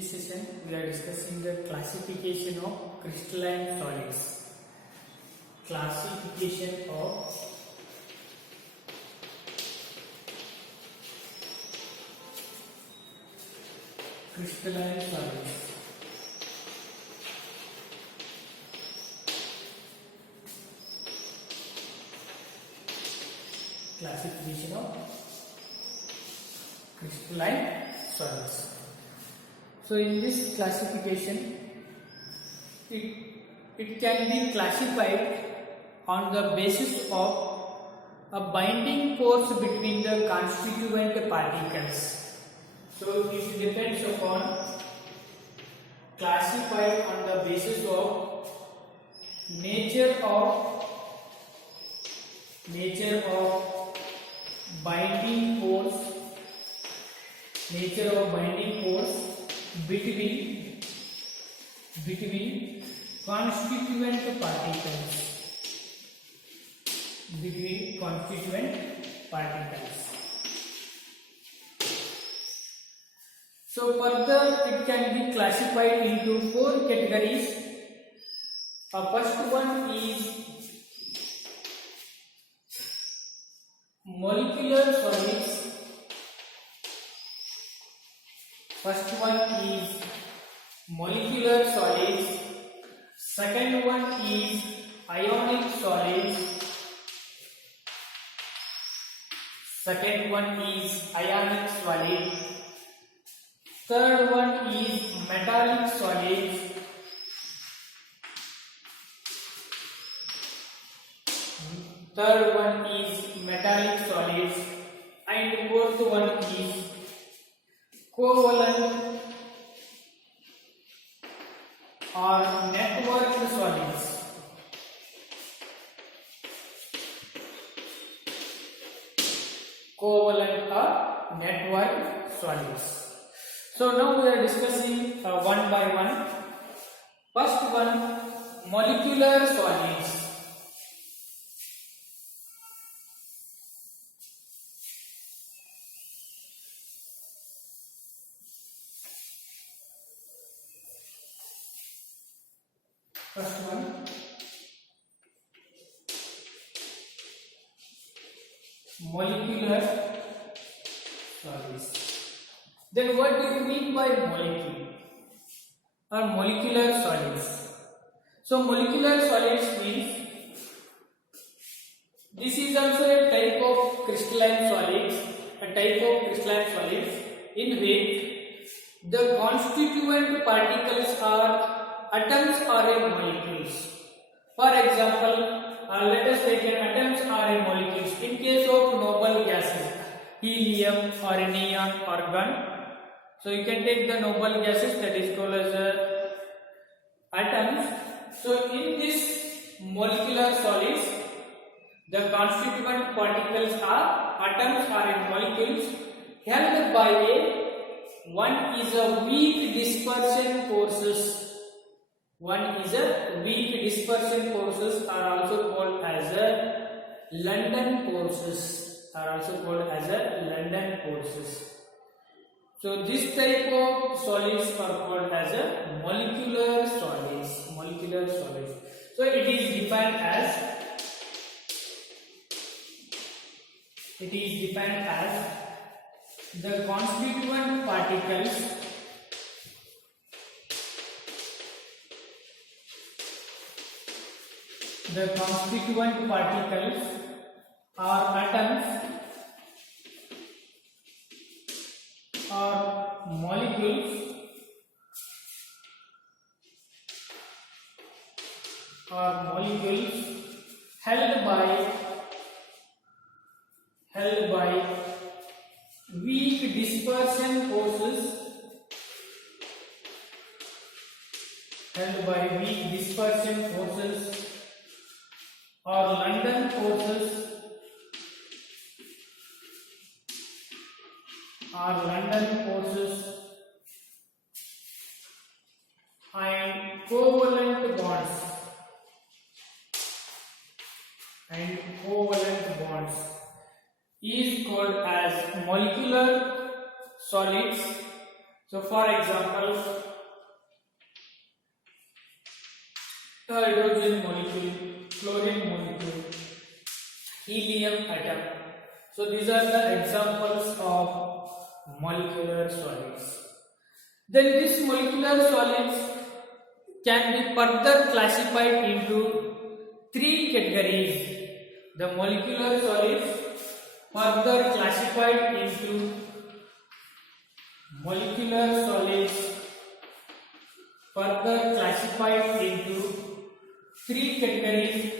this session we are discussing the classification of crystalline solids. Classification of crystalline solids. Classification of crystalline solids. So in this classification, it can be classified on the basis of a binding force between the constituent particles. So it depends upon classified on the basis of nature of binding force, between constituent particles. So further it can be classified into four categories. First one is molecular solids. Second one is ionic solids. Third one is metallic solids. And fourth one is covalent or network solids. So now we are discussing one by one. First one, molecular solids. Molecular solids. Then what do you mean by molecule or molecular solids? So molecular solids means this is also a type of crystalline solids, in which the constituent particles are atoms or molecules. For example, let us take an atoms or molecules. In case of noble gases, helium or neon, argon. So you can take the noble gases, that is called as atoms. So in this molecular solids, the constituent particles are atoms or molecules held by one is a weak dispersion forces. Are also called as London forces. So this type of solids are called as molecular solids. So it is defined as the constituent particles are atoms or molecules held by weak dispersion forces or London forces and covalent bonds is called as molecular solids. So for example, hydrogen molecule, chlorine molecule, helium atom. So these are the examples of molecular solids. Then these molecular solids can be further classified into three categories. The molecular solids further classified into three categories.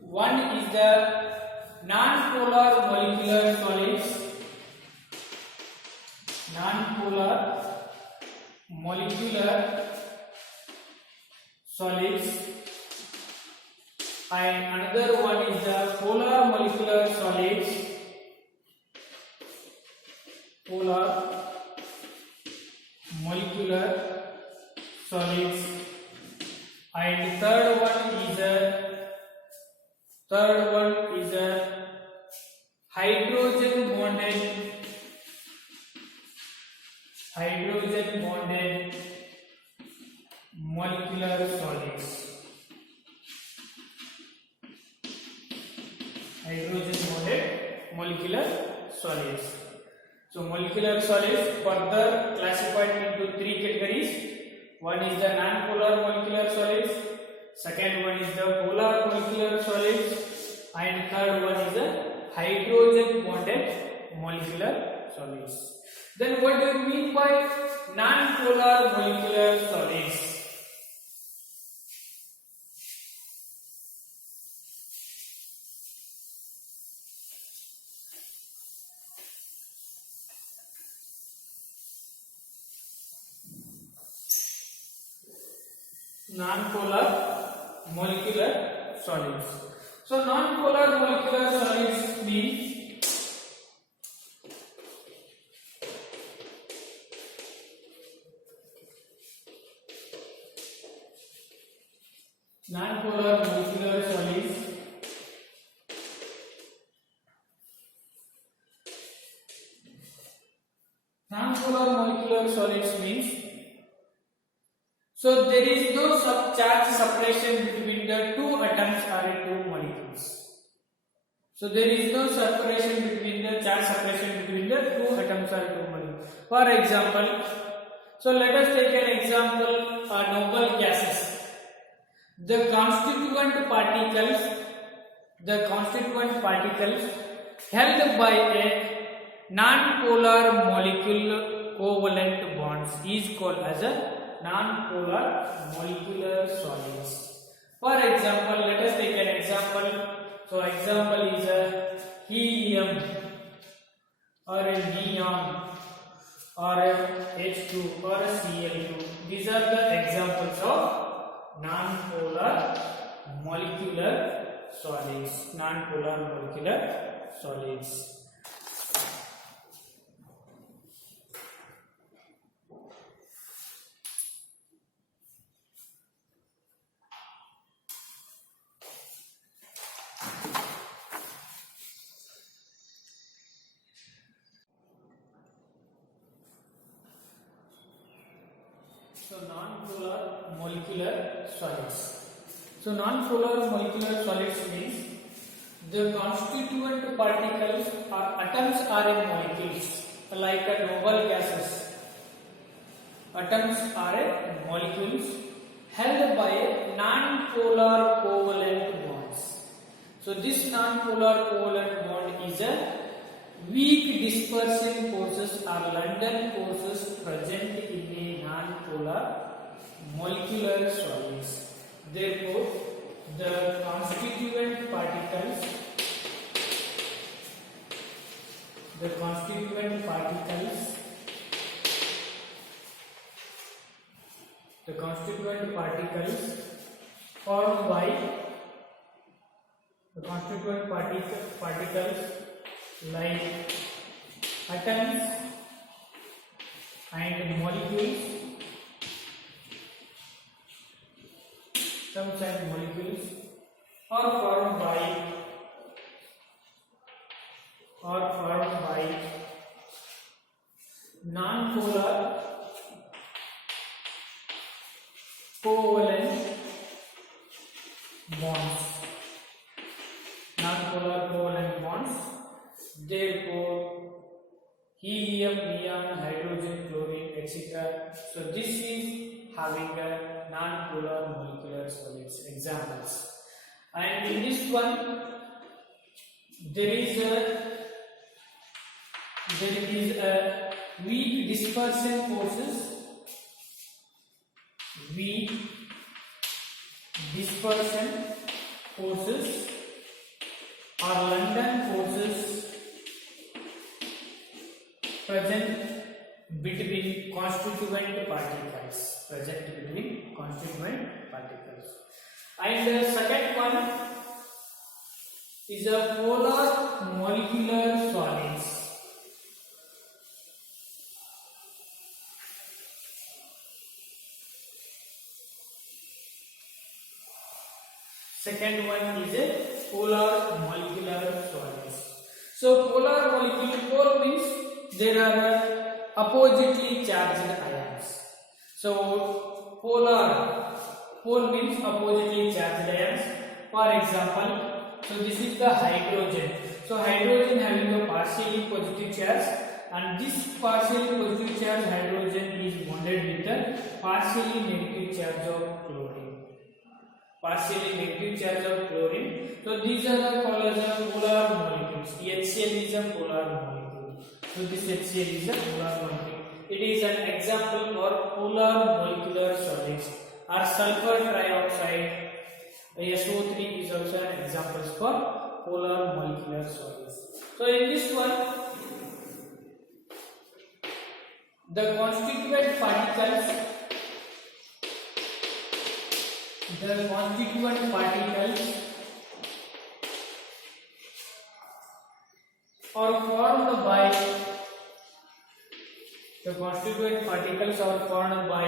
One is the non-polar molecular solids. Non-polar molecular solids, and another one is the polar molecular solids. Polar molecular solids, and third one is a hydrogen bonded molecular solids. Hydrogen bonded molecular solids. So molecular solids further classified into three categories. One is the non-polar molecular solids, second one is the polar molecular solids, and third one is the hydrogen bonded molecular solids. Then what do you mean by non-polar molecular solids? Non-polar molecular solids. So non-polar molecular solids means non-polar molecular solids means, so there is no charge separation between the two atoms or two molecules. So there is no separation between the charge separation between the two atoms or two molecules. For example, so let us take an example, noble gases. The constituent particles held by a non-polar molecule covalent bonds is called as a non-polar molecular solids. For example, let us take an example. So example is a helium or a neon or a H2 or a Cl2. These are the examples of non-polar molecular solids. Non-polar molecular solids. So non-polar molecular solids. So non-polar molecular solids means the constituent particles or atoms are in molecules, like a noble gases. Atoms are in molecules held by non-polar covalent bonds. So this non-polar covalent bond is a weak dispersion forces or London forces present in a non-polar molecular solids. Therefore, the constituent particles formed by particles like atoms and molecules, are formed by non-polar covalent bonds, non-polar covalent bonds. Therefore, helium, neon, hydrogen, chlorine, etc. So this is having a non-polar molecular solids examples. And in this one, there is a weak dispersion forces, weak dispersion forces or London forces present between constituent particles, and the second one is a polar molecular solids. Second one is a polar molecular solids. So polar molecule, pole means there are oppositely charged ions. So pole means oppositely charged ions. For example, so this is the hydrogen. So hydrogen having a partially positive charge, and this partially positive charge hydrogen is bonded with the partially negative charge of chlorine. Partially negative charge of chlorine. So these are the called as polar molecules. HCl is a polar molecule. So this HCl is a polar molecule. It is an example for polar molecular solids. Or sulfur trioxide, SO3 is also an example for polar molecular solids. So in this one, the constituent particles are formed by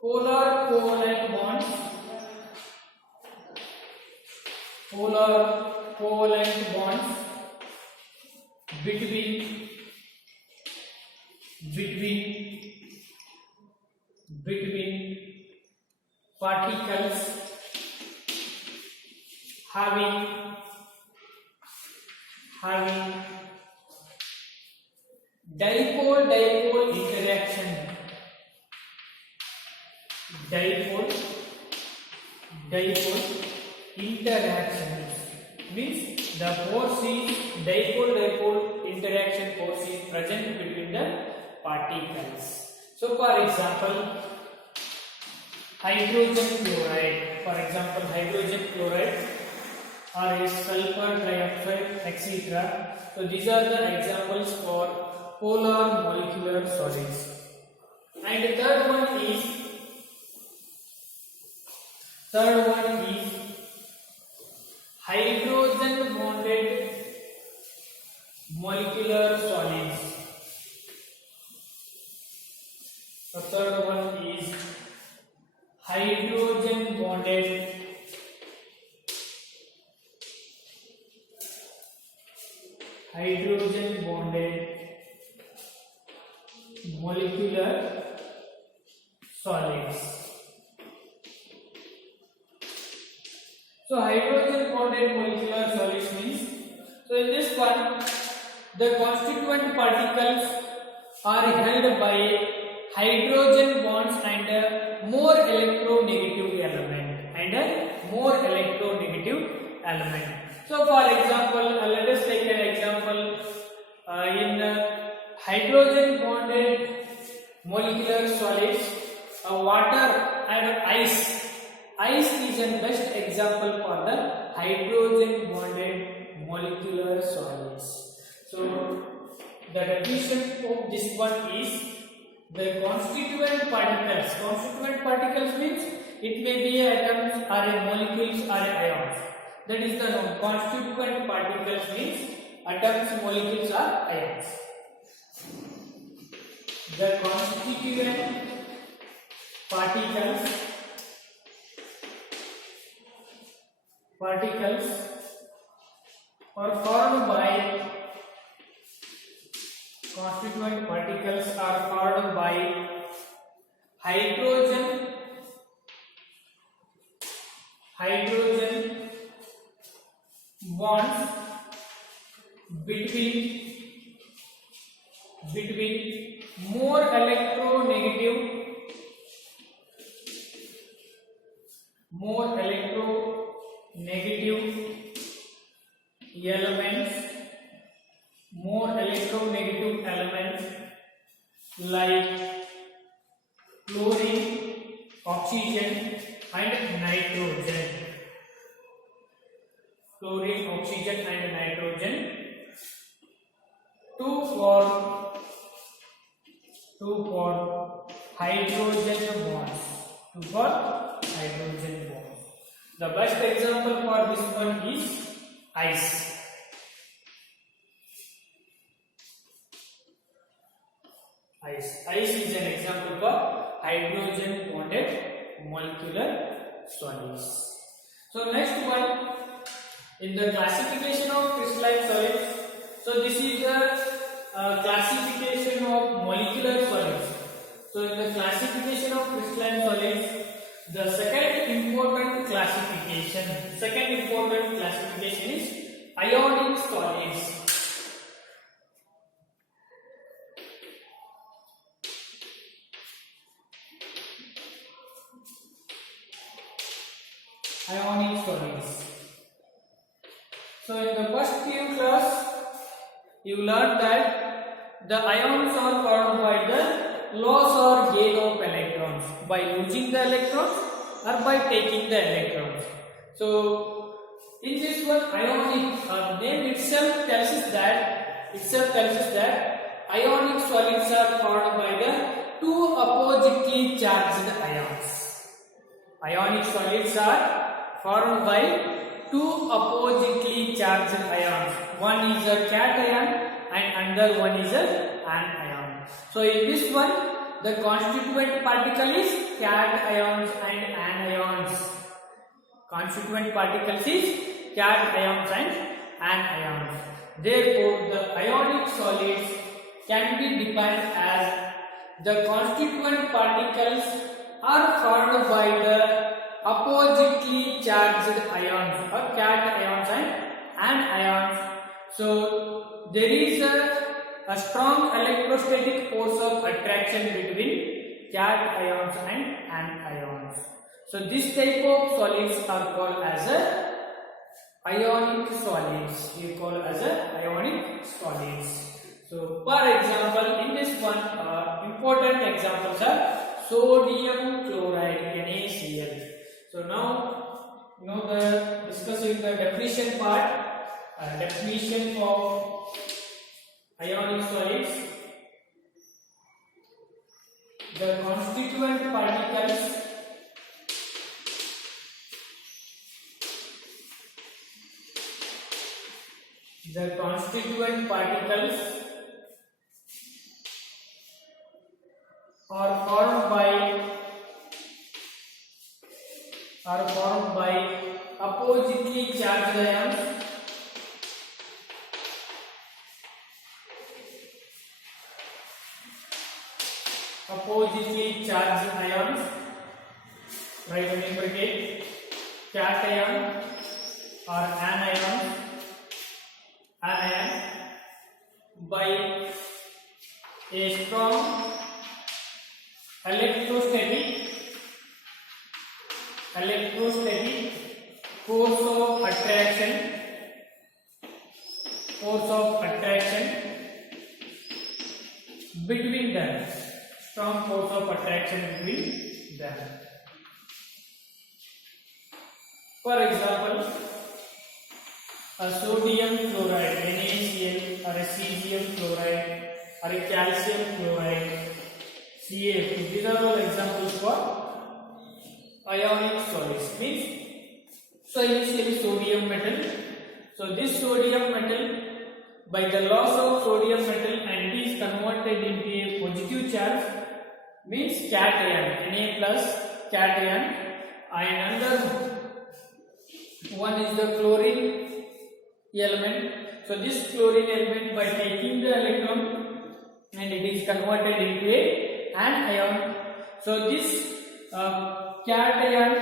polar covalent bonds, between particles having dipole interaction. Dipole interactions means the force is dipole interaction force is present between the particles. So for example, hydrogen chloride or a sulfur trioxide, etc. So these are the examples for polar molecular solids. And the third one is hydrogen bonded molecular solids. The third one is hydrogen bonded molecular solids. So hydrogen bonded molecular solids means, so in this one the constituent particles are held by hydrogen bonds and a more electronegative element. So for example, let us take an example in hydrogen bonded molecular solids, water and ice. Ice is the best example for the hydrogen bonded molecular solids. So the definition of this one is the constituent particles. Constituent particles means it may be atoms or molecules or ions. That is the noun. Constituent particles means atoms, molecules or ions. The constituent particles are formed by hydrogen bonds between more electronegative elements like chlorine, oxygen and nitrogen. To form hydrogen bonds. The best example for this one is ice. Ice is an example for hydrogen bonded molecular solids. So next one, in the classification of crystalline solids. So this is the classification of molecular solids. So in the classification of crystalline solids, the second important classification is ionic solids. So in the first PU class, you learned that the ions are formed by the loss or gain of electrons, by losing the electrons or by taking the electrons. So in this one, ionic name itself tells us that ionic solids are formed by the two oppositely charged ions. Ionic solids are formed by two oppositely charged ions. One is a cation and another one is an anion. So in this one, the constituent particle is cations and anions. Therefore, the ionic solids can be defined as the constituent particles are formed by the oppositely charged ions or cations and anions. So there is a strong electrostatic force of attraction between cations and anions. So this type of solids are called as ionic solids. So for example, in this one, important examples are sodium chloride NaCl. So now, discussing the definition part, definition of ionic solids. The constituent particles are formed by oppositely charged ions right in bracket cation or anion by a strong electrostatic force of attraction between them. Strong force of attraction between them. For example, a sodium chloride NaCl or a cesium chloride or a calcium chloride CaF2. These are all examples for ionic solids. So initially sodium metal. So this sodium metal, by the loss of sodium metal and it is converted into a positive charge, means cation, Na plus cation, and another one is the chlorine element. So this chlorine element, by taking the electron and it is converted into an ion. So this cation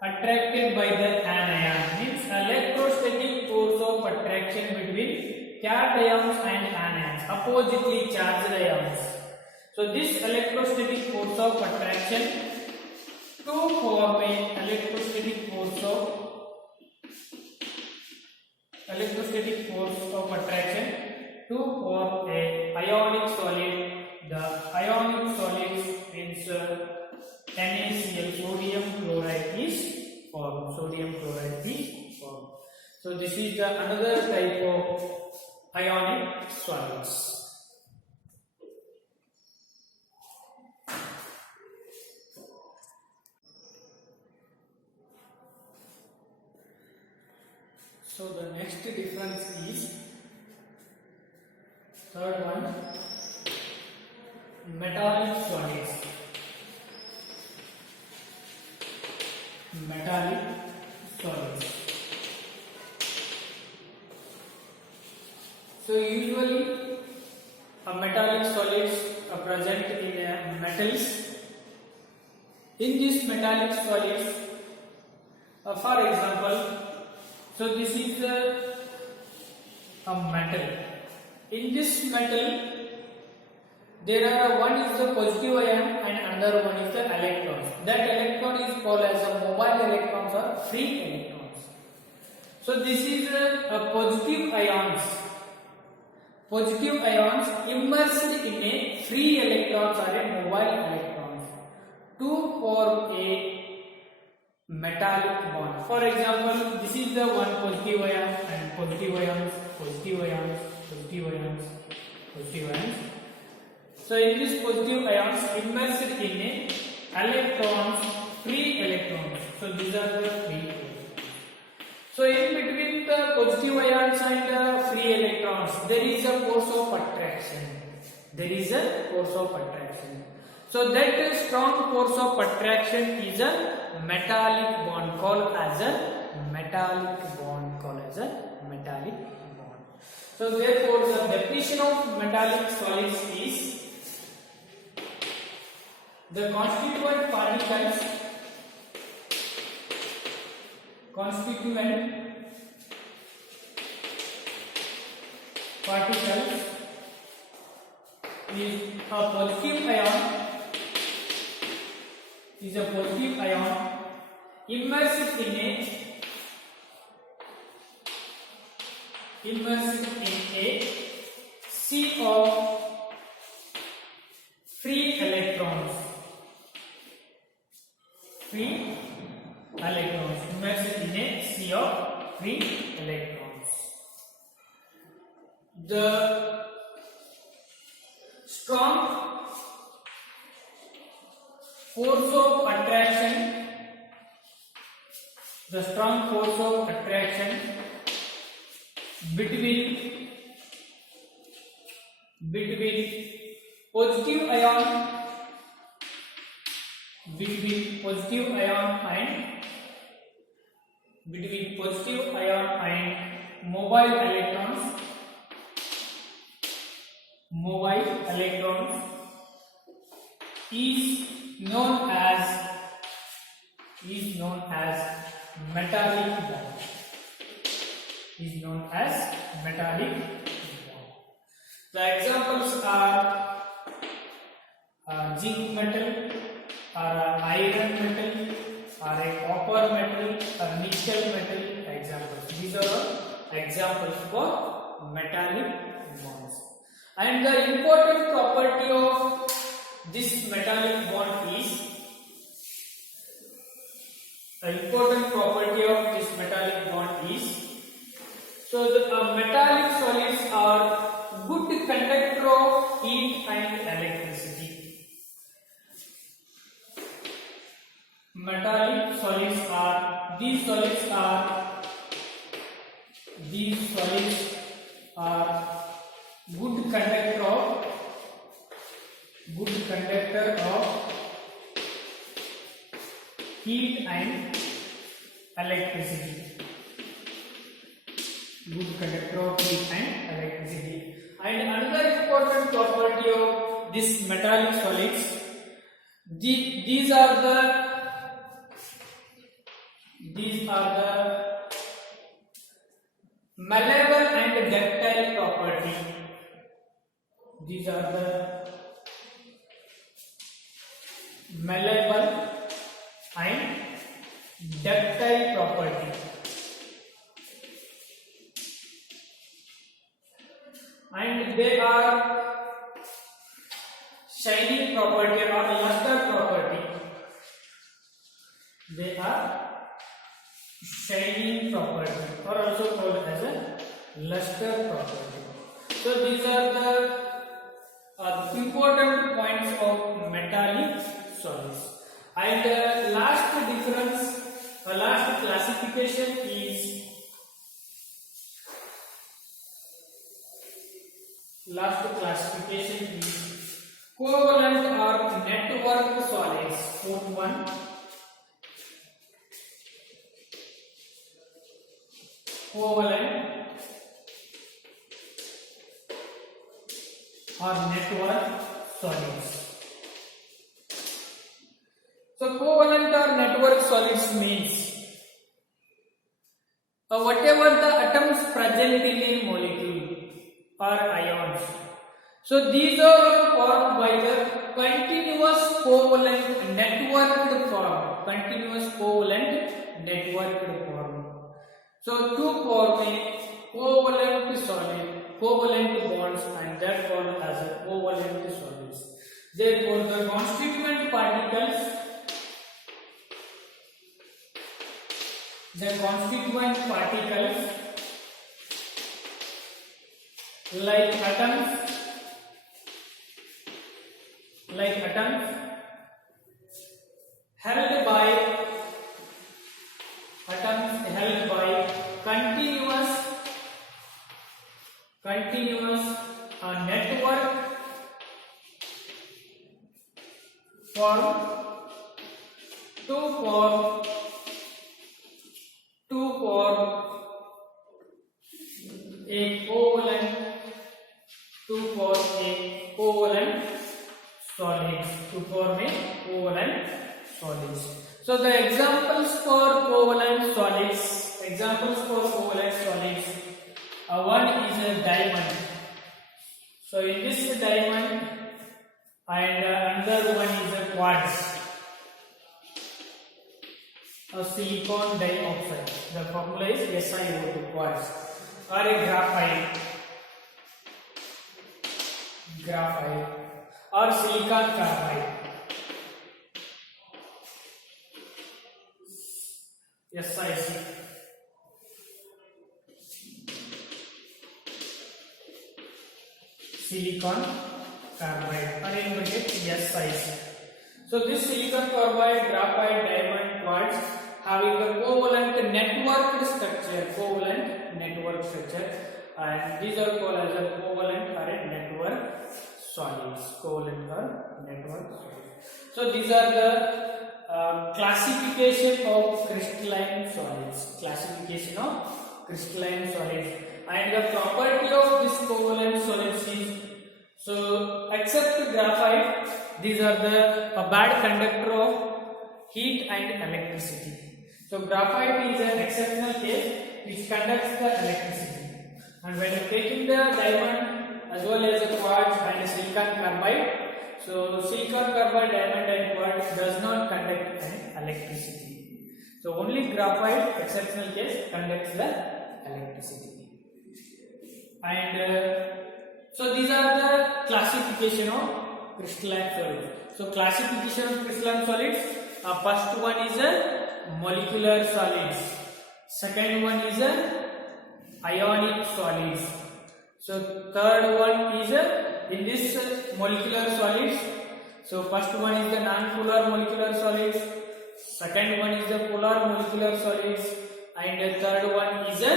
attracted by the anion means electrostatic force of attraction between cations and anions, oppositely charged ions. So this electrostatic force of attraction to form a electrostatic force of attraction to form a ionic solid. The ionic solids means NaCl, sodium chloride is formed. So this is the another type of ionic solids. So the next difference is third one, metallic solids. So usually metallic solids are present in metals. In these metallic solids, for example, so this is a metal. In this metal, there are one is the positive ion and another one is the electrons. That electron is called as a mobile electrons or free electrons. So this is a positive ions. Positive ions immersed in a free electrons or a mobile electrons to form a metallic bond. For example, this is the one positive ion and positive ions. So in this positive ions immersed in a electrons, free electrons. So these are the free electrons. So in between the positive ions and the free electrons, there is a force of attraction. So that strong force of attraction is a metallic bond called as a metallic bond. So therefore the definition of metallic solids is the constituent particles is a positive ion immersed in a sea of free electrons. Immersed in a sea of free electrons. The strong force of attraction between positive ion and mobile electrons is known as metallic bond. The examples are zinc metal, or iron metal, or a copper metal, or nickel metal. Examples. These are all examples for metallic bonds. And the important property of this metallic bond is so the metallic solids are good conductor of heat and electricity. These solids are good conductor of heat and electricity. And another important property of this metallic solids, these are the malleable and ductile property. These are the malleable and ductile property. And they are shining property or luster property. They are shining property or also called as a luster property. So these are the important points of metallic solids. And last classification is covalent or network solids. Fourth one, covalent or network solids. So covalent or network solids means whatever the atoms present in a molecule or ions. So these are formed by the continuous covalent networked form. So to form a covalent solid, covalent bonds, and that called as a covalent solids. Therefore, the constituent particles like atoms held by continuous network form to form a covalent solids. So the examples for covalent solids, one is a diamond. So in this diamond, and another one is a quartz, a silicon dioxide. The formula is SiO2, quartz, or a graphite or silicon carbide. SiC. Silicon carbide, or in bracket SiC. So this silicon carbide, graphite, diamond, quartz having a covalent network structure, and these are called as a covalent or a network solids. So these are the classification of crystalline solids. And the property of this covalent solids is, so except graphite, these are the bad conductor of heat and electricity. So graphite is an exceptional case which conducts the electricity. And when you taking the diamond as well as the quartz and the silicon carbide, so silicon carbide, diamond and quartz does not conduct electricity. So only graphite, exceptional case, conducts the electricity. And so these are the classification of crystalline solids. So classification of crystalline solids, first one is a molecular solids, second one is a ionic solids. So third one is in this molecular solids. So first one is the non-polar molecular solids, second one is the polar molecular solids, and the third one is a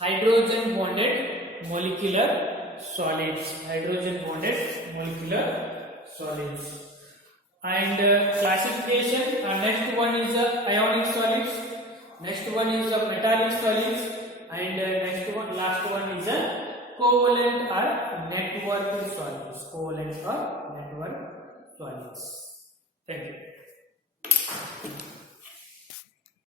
hydrogen bonded molecular solids. And classification, next one is ionic solids, next one is metallic solids, and last one is covalent or network solids.